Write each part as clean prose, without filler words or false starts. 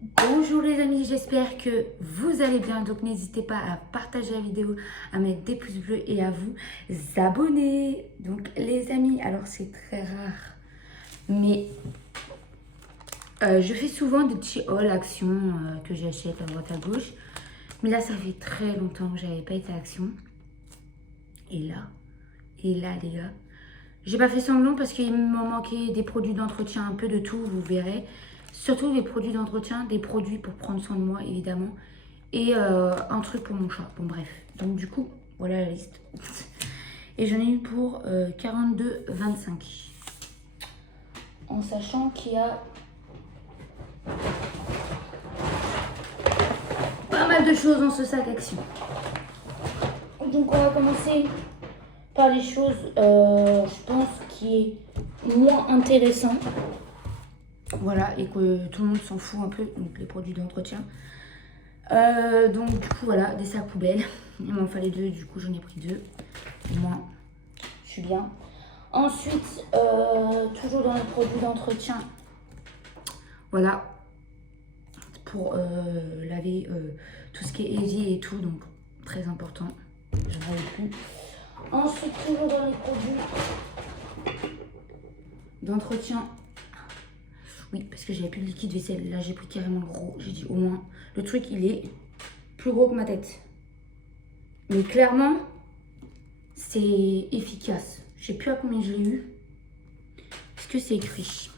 Bonjour les amis, j'espère que vous allez bien. Donc n'hésitez pas à partager la vidéo, à mettre des pouces bleus et à vous abonner. Donc les amis, alors c'est très rare, mais je fais souvent des petits hauls Action que j'achète à droite à gauche. Mais là, ça fait très longtemps que j'avais pas été à Action. Et là les gars, j'ai pas fait semblant parce qu'il me manquait des produits d'entretien, un peu de tout, vous verrez. Surtout des produits d'entretien, des produits pour prendre soin de moi évidemment. Et un truc pour mon chat. Bon bref. Donc du coup, voilà la liste. Et j'en ai eu pour 42,25. En sachant qu'il y a pas mal de choses dans ce sac Action. Donc on va commencer par les choses, je pense, qui est moins intéressant. Voilà, et que tout le monde s'en fout un peu, donc les produits d'entretien. Donc du coup voilà, des sacs poubelles. Il m'en fallait 2, du coup j'en ai pris 2. Au moins, je suis bien. Ensuite, toujours dans les produits d'entretien, voilà, pour laver tout ce qui est évier et tout, donc très important, je n'en avais plus. Ensuite, toujours dans les produits d'entretien, oui, parce que j'avais plus de liquide vaisselle, là j'ai pris carrément le gros, j'ai dit au moins, le truc il est plus gros que ma tête. Mais clairement, c'est efficace. Je sais plus à combien je l'ai eu. Est-ce que c'est écrit?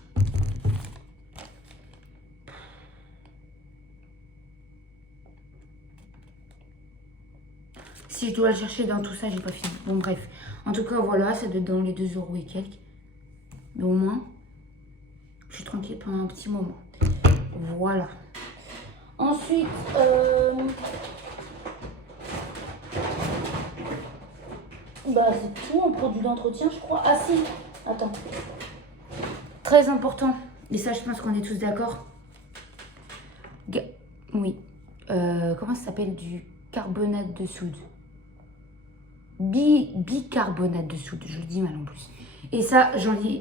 Si je dois le chercher dans tout ça, j'ai pas fini. Bon bref. En tout cas, voilà, ça doit être dans les 2 € et quelques. Mais au moins, je suis tranquille pendant un petit moment. Voilà. Ensuite, bah c'est tout en produit d'entretien, je crois. Ah si, attends. Très important. Et ça, je pense qu'on est tous d'accord. Oui. Comment ça s'appelle? Du carbonate de soude. Bicarbonate de soude, je le dis mal en plus. Et ça, j'en ai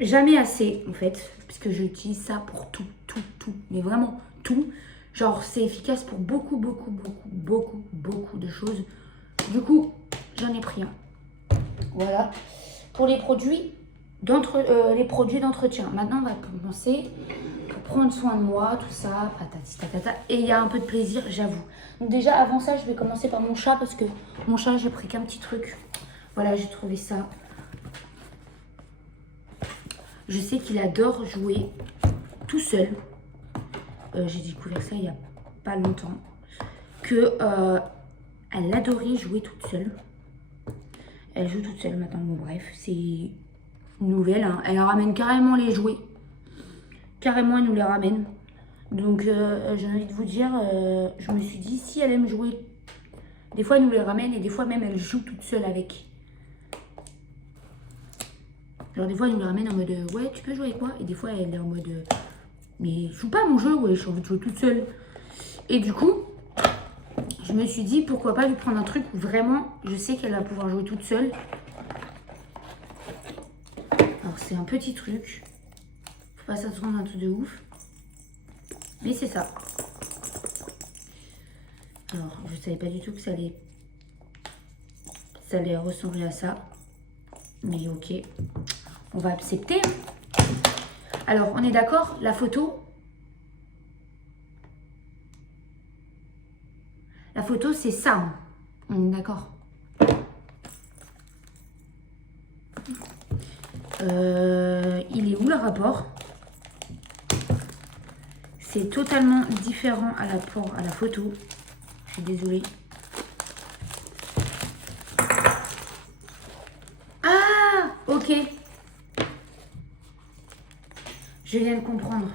jamais assez en fait, parce que j'utilise ça pour tout, mais vraiment tout. Genre, c'est efficace pour beaucoup de choses. Du coup, j'en ai pris un. Voilà. Pour les produits d'entretien. Maintenant, on va commencer pour prendre soin de moi, tout ça, patati tatata. Et il y a un peu de plaisir, j'avoue. Donc déjà, avant ça, je vais commencer par mon chat, parce que mon chat, j'ai pris qu'un petit truc. Voilà, j'ai trouvé ça. Je sais qu'il adore jouer tout seul. J'ai découvert ça il n'y a pas longtemps. Elle adorait jouer toute seule. Elle joue toute seule maintenant. Bon bref, c'est une nouvelle. Hein. Elle ramène carrément les jouets. Carrément, elle nous les ramène. Donc j'ai envie de vous dire, je me suis dit, si elle aime jouer, des fois elle nous les ramène et des fois même elle joue toute seule avec. Genre des fois elle nous les ramène en mode, ouais tu peux jouer avec moi. Et des fois elle est en mode, mais je joue pas à mon jeu, ouais, j'ai envie de jouer toute seule. Et du coup, je me suis dit, pourquoi pas lui prendre un truc où vraiment, je sais qu'elle va pouvoir jouer toute seule. Alors c'est un petit truc. Faut pas s'attendre à un truc de ouf. Mais c'est ça. Alors, je savais pas du tout que ça allait ressembler à ça. Mais ok, on va accepter. Alors, on est d'accord, la photo, c'est ça. Hein. On est d'accord. Il est où le rapport? C'est totalement différent à la photo. Je suis désolée. Ah, ok. Je viens de comprendre.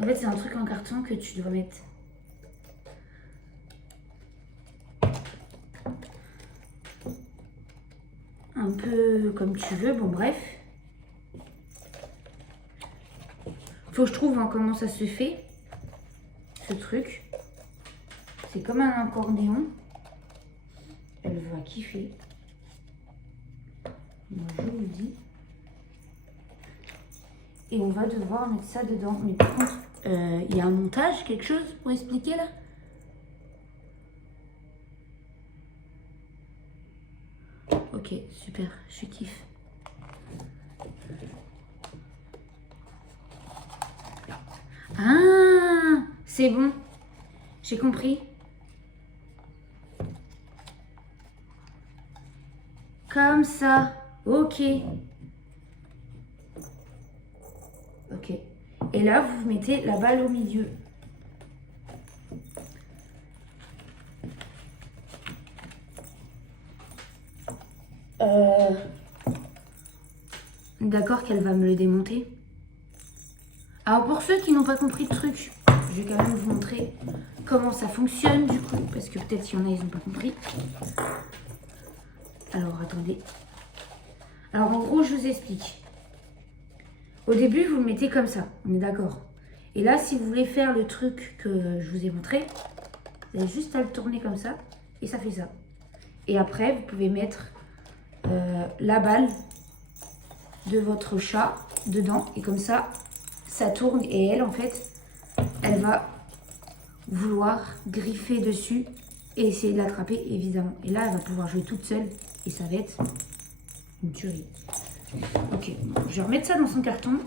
En fait, c'est un truc en carton que tu dois mettre. Un peu comme tu veux, bon bref. Faut que je trouve hein, comment ça se fait, ce truc. C'est comme un accordéon. Elle va kiffer. Moi, je vous le dis. Et on va devoir mettre ça dedans. Mais par contre, il y a un montage, quelque chose pour expliquer là? Ok, super, je kiffe. Ah, c'est bon, j'ai compris. Comme ça, ok. Ok. Et là, vous mettez la balle au milieu. D'accord qu'elle va me le démonter. Alors pour ceux qui n'ont pas compris le truc, je vais quand même vous montrer comment ça fonctionne du coup, parce que peut-être qu'il y en a, ils n'ont pas compris. Alors attendez. Alors en gros, je vous explique. Au début, vous le mettez comme ça, on est d'accord. Et là, si vous voulez faire le truc que je vous ai montré, vous avez juste à le tourner comme ça, et ça fait ça. Et après, vous pouvez mettre la balle de votre chat dedans, et comme ça, ça tourne, et elle, en fait, elle va vouloir griffer dessus et essayer de l'attraper, évidemment. Et là, elle va pouvoir jouer toute seule, et ça va être une tuerie. Ok, je vais remettre ça dans son carton.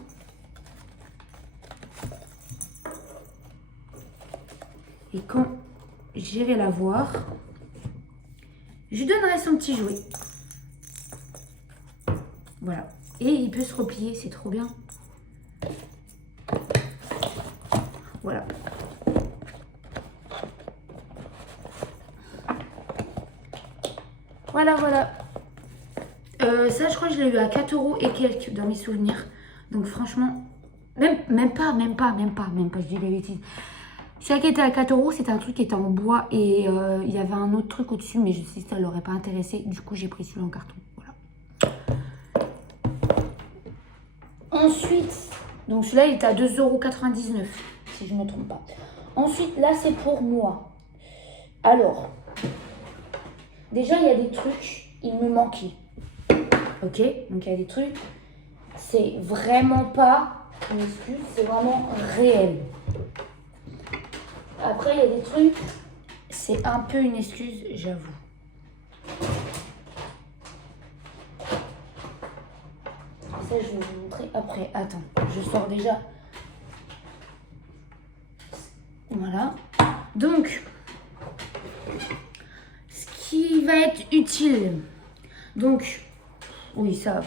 Et quand j'irai la voir, je lui donnerai son petit jouet. Voilà. Et il peut se replier, c'est trop bien. Voilà. Voilà, voilà. Ça, je crois que je l'ai eu à 4 € et quelques dans mes souvenirs. Donc franchement, même pas, je dis des bêtises. Celui qui était à 4 €, c'était un truc qui était en bois et il y avait un autre truc au-dessus, mais je sais que ça ne l'aurait pas intéressé. Du coup, j'ai pris celui en carton. Voilà. Ensuite, donc celui-là, il est à 2,99 €, si je ne me trompe pas. Ensuite, là, c'est pour moi. Alors, déjà, il y a des trucs, il me manquait. Ok, donc il y a des trucs, c'est vraiment pas une excuse, c'est vraiment réel. Après, il y a des trucs, c'est un peu une excuse, j'avoue. Ça, je vais vous montrer après. Attends, je sors déjà. Voilà. Donc, ce qui va être utile. Donc, oui, ça,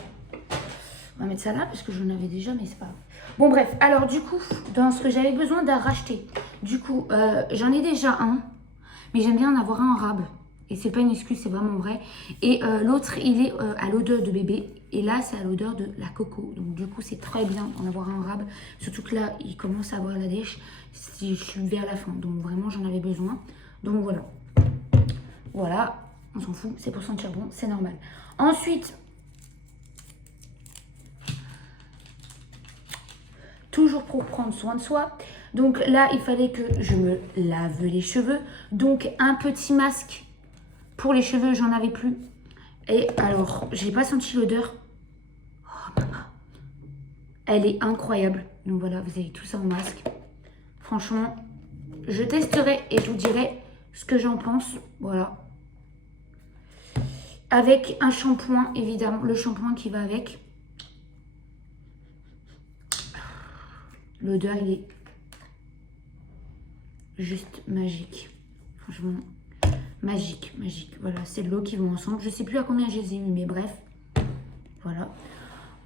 on va mettre ça là parce que j'en avais déjà, mais c'est pas grave. Bon, bref. Alors, du coup, dans ce que j'avais besoin d'en racheter, du coup, j'en ai déjà un, mais j'aime bien en avoir un en rab. Et c'est pas une excuse, c'est vraiment vrai. Et l'autre, il est à l'odeur de bébé. Et là, c'est à l'odeur de la coco. Donc, du coup, c'est très bien d'en avoir un en rab. Surtout que là, il commence à avoir la dèche. Si je suis vers la fin. Donc, vraiment, j'en avais besoin. Donc, voilà. Voilà. On s'en fout. C'est pour sentir bon. C'est normal. Ensuite, toujours pour prendre soin de soi. Donc là, il fallait que je me lave les cheveux. Donc, un petit masque pour les cheveux, j'en avais plus. Et alors, j'ai pas senti l'odeur. Oh, maman. Elle est incroyable. Donc voilà, vous avez tout ça en masque. Franchement, je testerai et je vous dirai ce que j'en pense. Voilà. Avec un shampoing, évidemment. Le shampoing qui va avec. L'odeur, il est juste magique. Franchement, magique, magique. Voilà, c'est de l'eau qui vont ensemble. Je sais plus à combien je les ai eu, mais bref. Voilà.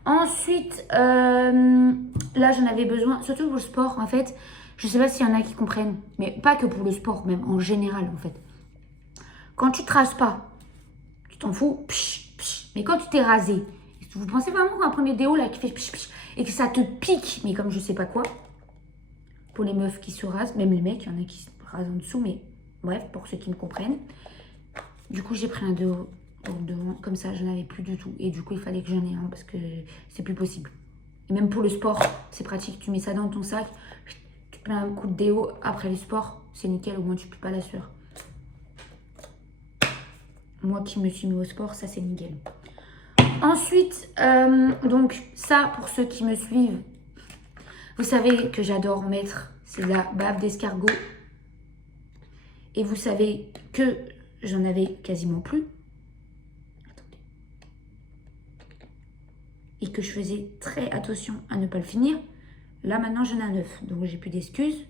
Ensuite, là, j'en avais besoin, surtout pour le sport, en fait. Je sais pas s'il y en a qui comprennent, mais pas que pour le sport, même en général, en fait. Quand tu te rases pas, tu t'en fous, psh, psh. Mais quand tu t'es rasé, vous pensez vraiment qu'on va prendre des déos là qui fait psh, psh, et que ça te pique, mais comme je sais pas quoi. Pour les meufs qui se rasent, même les mecs, il y en a qui se rasent en dessous, mais bref, pour ceux qui me comprennent. Du coup, j'ai pris un déo devant, comme ça, je n'avais plus du tout. Et du coup, il fallait que j'en ai un parce que c'est plus possible. Et même pour le sport, c'est pratique. Tu mets ça dans ton sac, tu te mets un coup de déo après le sport, c'est nickel, au moins tu ne pues pas la sueur. Moi qui me suis mis au sport, ça c'est nickel. Ensuite, donc ça, pour ceux qui me suivent, Vous savez que j'adore mettre, c'est de la bave d'escargot. Et vous savez que j'en avais quasiment plus. Attendez. Et que je faisais très attention à ne pas le finir. Là, maintenant, j'en ai un 9. Donc, j'ai plus d'excuses.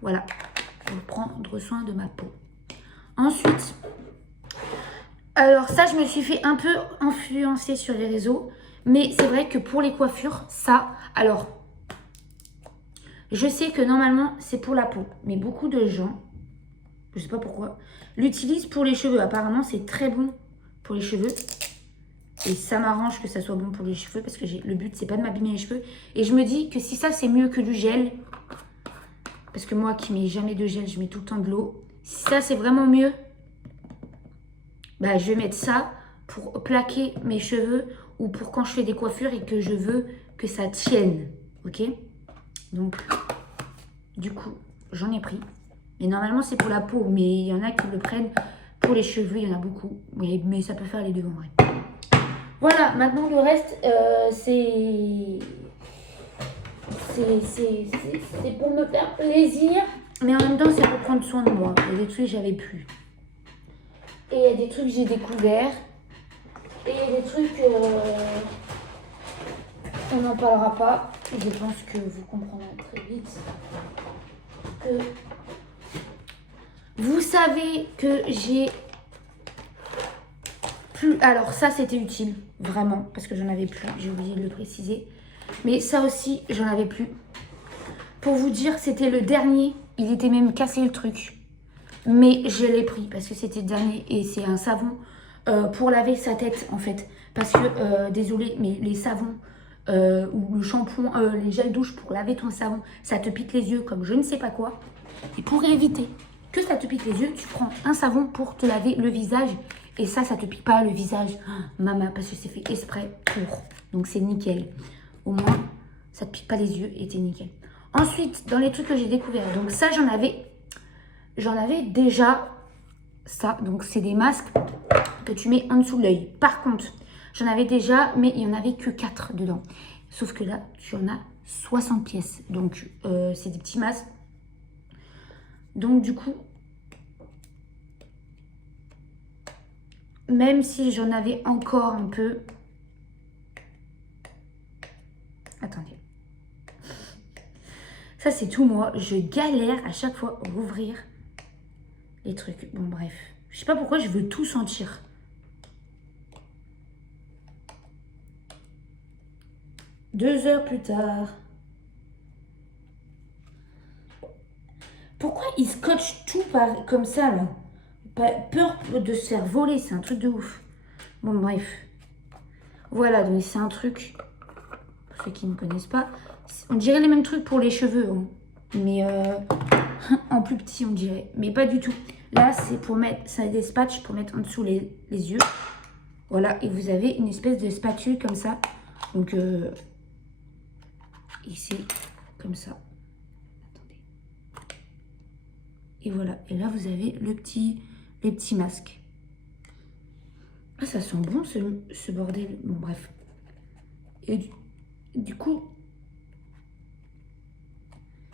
Voilà. Pour prendre soin de ma peau. Ensuite, alors ça, je me suis fait un peu influencer sur les réseaux. Mais c'est vrai que pour les coiffures, ça... Alors, je sais que normalement, c'est pour la peau. Mais beaucoup de gens... Je sais pas pourquoi. L'utilise pour les cheveux. Apparemment, c'est très bon pour les cheveux. Et ça m'arrange que ça soit bon pour les cheveux. Parce que le but, c'est pas de m'abîmer les cheveux. Et je me dis que si ça, c'est mieux que du gel. Parce que moi, qui mets jamais de gel, je mets tout le temps de l'eau. Si ça, c'est vraiment mieux. Bah, je vais mettre ça pour plaquer mes cheveux. Ou pour quand je fais des coiffures et que je veux que ça tienne. Ok? Donc, du coup, j'en ai pris. Et normalement, c'est pour la peau, mais il y en a qui le prennent pour les cheveux, il y en a beaucoup. Mais ça peut faire les deux en vrai. Voilà, maintenant le reste, c'est pour me faire plaisir. Mais en même temps, c'est pour prendre soin de moi. Il y a des trucs que j'avais plus. Et il y a des trucs que j'ai découverts. Et il y a des trucs, on n'en parlera pas. Je pense que vous comprendrez très vite que... Vous savez que j'ai plus... Alors ça, c'était utile, vraiment, parce que j'en avais plus. J'ai oublié de le préciser. Mais ça aussi, j'en avais plus. Pour vous dire, c'était le dernier. Il était même cassé le truc. Mais je l'ai pris parce que c'était le dernier. Et c'est un savon pour laver sa tête, en fait. Parce que, désolé, mais les savons ou le shampoing, les gels douche pour laver ton savon, ça te pique les yeux comme je ne sais pas quoi. Et pour éviter que ça te pique les yeux, tu prends un savon pour te laver le visage. Et ça te pique pas le visage. Maman, parce que c'est fait exprès pour. Donc c'est nickel. Au moins, ça te pique pas les yeux et t'es nickel. Ensuite, dans les trucs que j'ai découverts. Donc ça, j'en avais déjà ça. Donc c'est des masques que tu mets en dessous de l'œil. Par contre, j'en avais déjà, mais il n'y en avait que 4 dedans. Sauf que là, tu en as 60 pièces. Donc c'est des petits masques. Donc du coup, même si j'en avais encore un peu... Attendez. Ça, c'est tout moi. Je galère à chaque fois à ouvrir les trucs. Bon, bref. Je sais pas pourquoi je veux tout sentir. Deux heures plus tard. Pourquoi ils scotchent tout comme ça, là? Peur de se faire voler, c'est un truc de ouf. Bon, bref. Voilà, donc c'est un truc, pour ceux qui ne connaissent pas, on dirait les mêmes trucs pour les cheveux, hein. Mais en plus petit, on dirait. Mais pas du tout. Là, c'est pour mettre, ça a des spatchs pour mettre en dessous les yeux. Voilà, et vous avez une espèce de spatule comme ça. Donc, ici, comme ça. Et voilà, et là vous avez les petits masques. Ah, ça sent bon ce bordel. Bon, bref. Et du coup,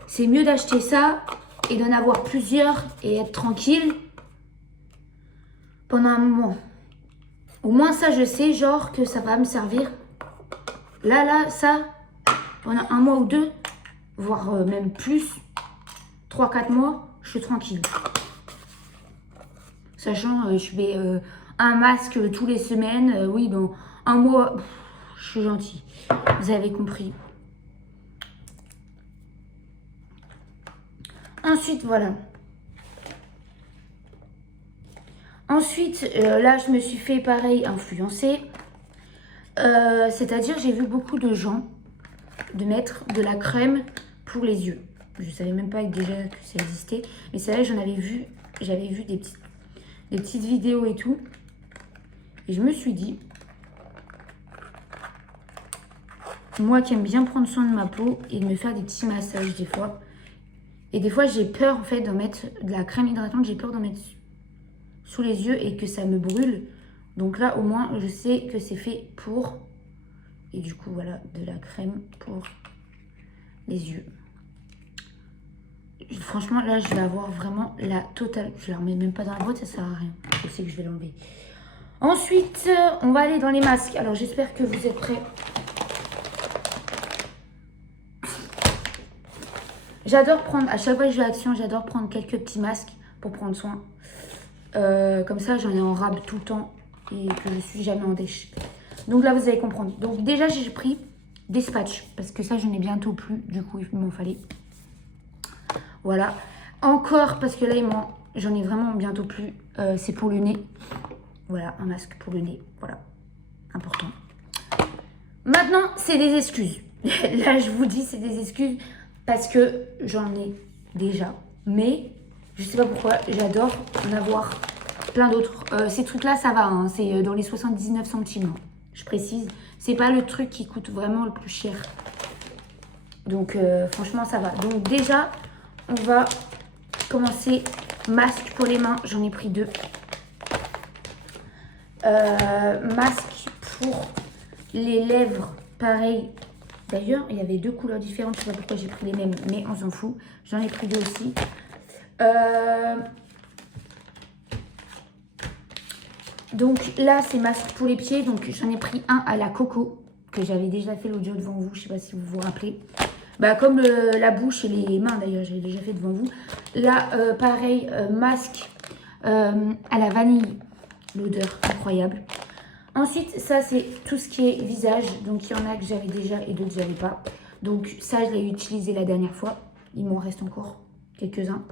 c'est mieux d'acheter ça et d'en avoir plusieurs et être tranquille pendant un moment. Au moins ça, je sais, genre, que ça va me servir. Là, ça, pendant un mois ou deux, voire même plus, 3-4 mois, je suis tranquille. Sachant, je fais un masque tous les semaines. Oui, dans un mois, je suis gentille. Vous avez compris. Ensuite, voilà. Ensuite, là, je me suis fait pareil influencer. C'est-à-dire, j'ai vu beaucoup de gens de mettre de la crème pour les yeux. Je savais même pas déjà que ça existait. Mais c'est vrai, j'avais vu des petites vidéos et tout. Et je me suis dit, moi qui aime bien prendre soin de ma peau et de me faire des petits massages des fois. Et des fois, j'ai peur en fait d'en mettre de la crème hydratante. J'ai peur d'en mettre sous les yeux et que ça me brûle. Donc là, au moins, je sais que c'est fait pour. Et du coup, voilà, de la crème pour les yeux. Franchement, là, je vais avoir vraiment la totale. Je la remets même pas dans la boîte, ça sert à rien. Je sais que je vais l'enlever. Ensuite, on va aller dans les masques. Alors, j'espère que vous êtes prêts. J'adore prendre, à chaque fois que je vais à Action, j'adore prendre quelques petits masques pour prendre soin. Comme ça, j'en ai en rab tout le temps et que je suis jamais en déchet. Donc là, vous allez comprendre. Donc déjà, j'ai pris des Spatch parce que ça, je n'ai bientôt plus. Du coup, il m'en fallait. Voilà. Encore parce que là, j'en ai vraiment bientôt plus. C'est pour le nez. Voilà, un masque pour le nez. Voilà, important. Maintenant, c'est des excuses. Là, je vous dis, c'est des excuses parce que j'en ai déjà. Mais je sais pas pourquoi, j'adore en avoir plein d'autres. Ces trucs-là, ça va, hein, c'est dans les 79 centimes. Je précise, c'est pas le truc qui coûte vraiment le plus cher. Donc, franchement, ça va. Donc, déjà, on va commencer. Masque pour les mains, j'en ai pris 2. Masque pour les lèvres, pareil. D'ailleurs, il y avait 2 couleurs différentes. Je sais pas pourquoi j'ai pris les mêmes, mais on s'en fout. J'en ai pris 2 aussi. Donc là, c'est masque pour les pieds. Donc j'en ai pris un à la coco, que j'avais déjà fait l'audio devant vous. Je sais pas si vous vous rappelez. Bah, comme la bouche et les mains, d'ailleurs, j'ai déjà fait devant vous. Là, pareil, masque à la vanille. L'odeur incroyable. Ensuite, ça, c'est tout ce qui est visage. Donc, il y en a que j'avais déjà et d'autres que j'avais pas. Donc, ça, je l'ai utilisé la dernière fois. Il m'en reste encore quelques-uns.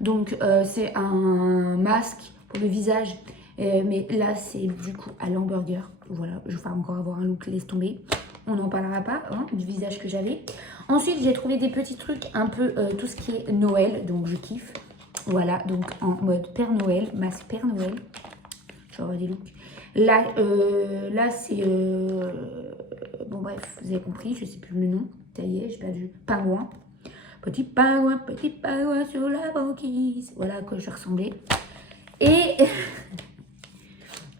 Donc, c'est un masque pour le visage. Mais là, c'est du coup à l'hamburger. Voilà, je vais encore avoir un look laisse tomber. On n'en parlera pas, hein, du visage que j'avais. Ensuite, j'ai trouvé des petits trucs un peu tout ce qui est Noël. Donc, je kiffe. Voilà, donc en mode Père Noël, masque Père Noël. J'aurai des looks. Là, c'est... bon, bref, vous avez compris, je sais plus le nom. Ça y est, j'ai perdu. Pingouin. Petit pingouin sur la banquise. Voilà à quoi je ressemblais. Et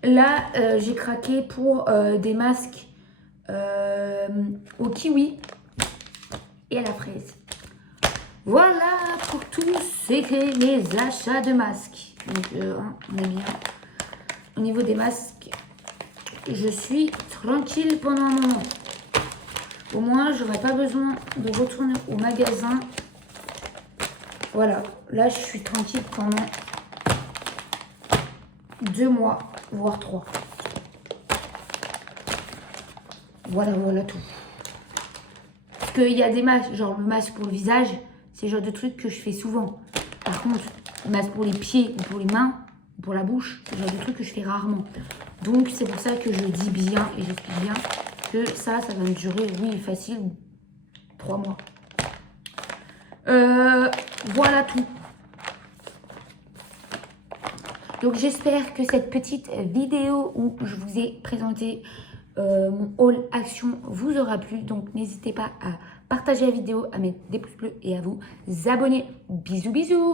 là, j'ai craqué pour des masques au kiwi et à la fraise. Voilà pour tous mes achats de masques. Donc, on est bien. Au niveau des masques, je suis tranquille pendant un moment. Au moins, j'aurai pas besoin de retourner au magasin. Voilà, là, je suis tranquille pendant 2 mois, voire 3. Voilà, voilà tout. Parce qu'il y a des masques, genre le masque pour le visage, c'est le genre de truc que je fais souvent. Par contre, le masque pour les pieds ou pour les mains, pour la bouche, c'est le genre de truc que je fais rarement. Donc, c'est pour ça que je dis bien et j'explique bien que ça va me durer, oui, facile, 3 mois. Voilà tout. Donc, j'espère que cette petite vidéo où je vous ai présenté mon haul action vous aura plu. Donc, n'hésitez pas à partager la vidéo, à mettre des pouces bleus et à vous abonner. Bisous, bisous.